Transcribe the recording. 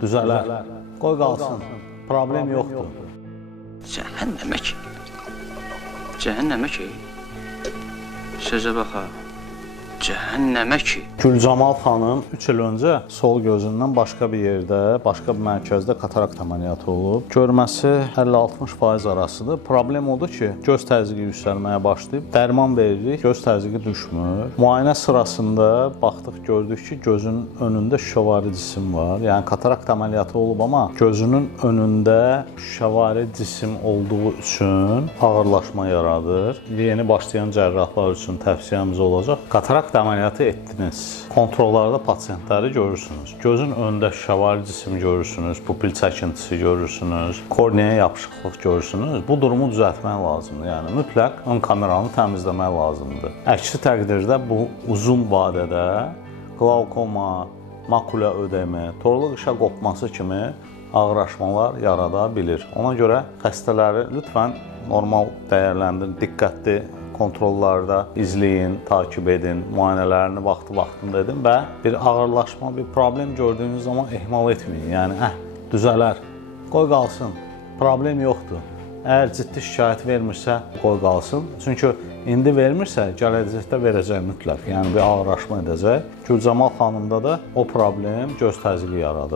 Düzələr. Qoy qalsın. Problem yoxdur. Cəhənnəmə ki. Cəhənnəmə ki. Sözə bax ha. Cəhənnəmə ki. Gülcamal xanım 3 il öncə sol gözündən başqa bir yerdə, başqa bir mərkəzdə katarakt əməliyyatı olub. Görməsi 50-60% arasıdır. Problem odur ki, göz təzyiqi yüksəlməyə başlayıb. Dərman veririk, göz təzyiqi düşmür. Müayinə sırasında baxdıq, gördük ki, gözün önündə şüşəvari cisim var. Yəni katarakt əməliyyatı olub, amma gözünün önündə şüşəvari cisim olduğu üçün ağırlaşma yaradır. Yeni başlayan cərrahlar üçün tövsiyəmiz olacaq. Katarakt əməliyyatı etdiniz. Kontrollarda pasiyentləri görürsünüz. Gözün önündə şüşəvari cisim görürsünüz, pupil çəkintisi görürsünüz, korneaya yapışıqlıq görürsünüz. Bu durumu düzəltmək lazımdır. Yəni mütləq ön kameranı təmizləmək lazımdır. Əksi təqdirdə bu uzun vadədə qlaukoma, makula ödemi, torluq işə qopması kimi ağırlaşmalar yarada bilir. Ona görə xəstələri lütfən normal dəyərləndirin, diqqətli kontrollarda izləyin, takib edin, müayinələrini vaxtında edin və bir ağırlaşma, bir problem gördüyünüz zaman ehmal etməyin. Yəni, düzələr, qoy qalsın, problem yoxdur. Əgər ciddi şikayət vermirsə, qoy qalsın. Çünki indi vermirsə, gələcəkdə verəcək mütləq. Yəni, bir ağırlaşma edəcək. Gülcamal xanımda da o problem göz təzyiqi yaradıb.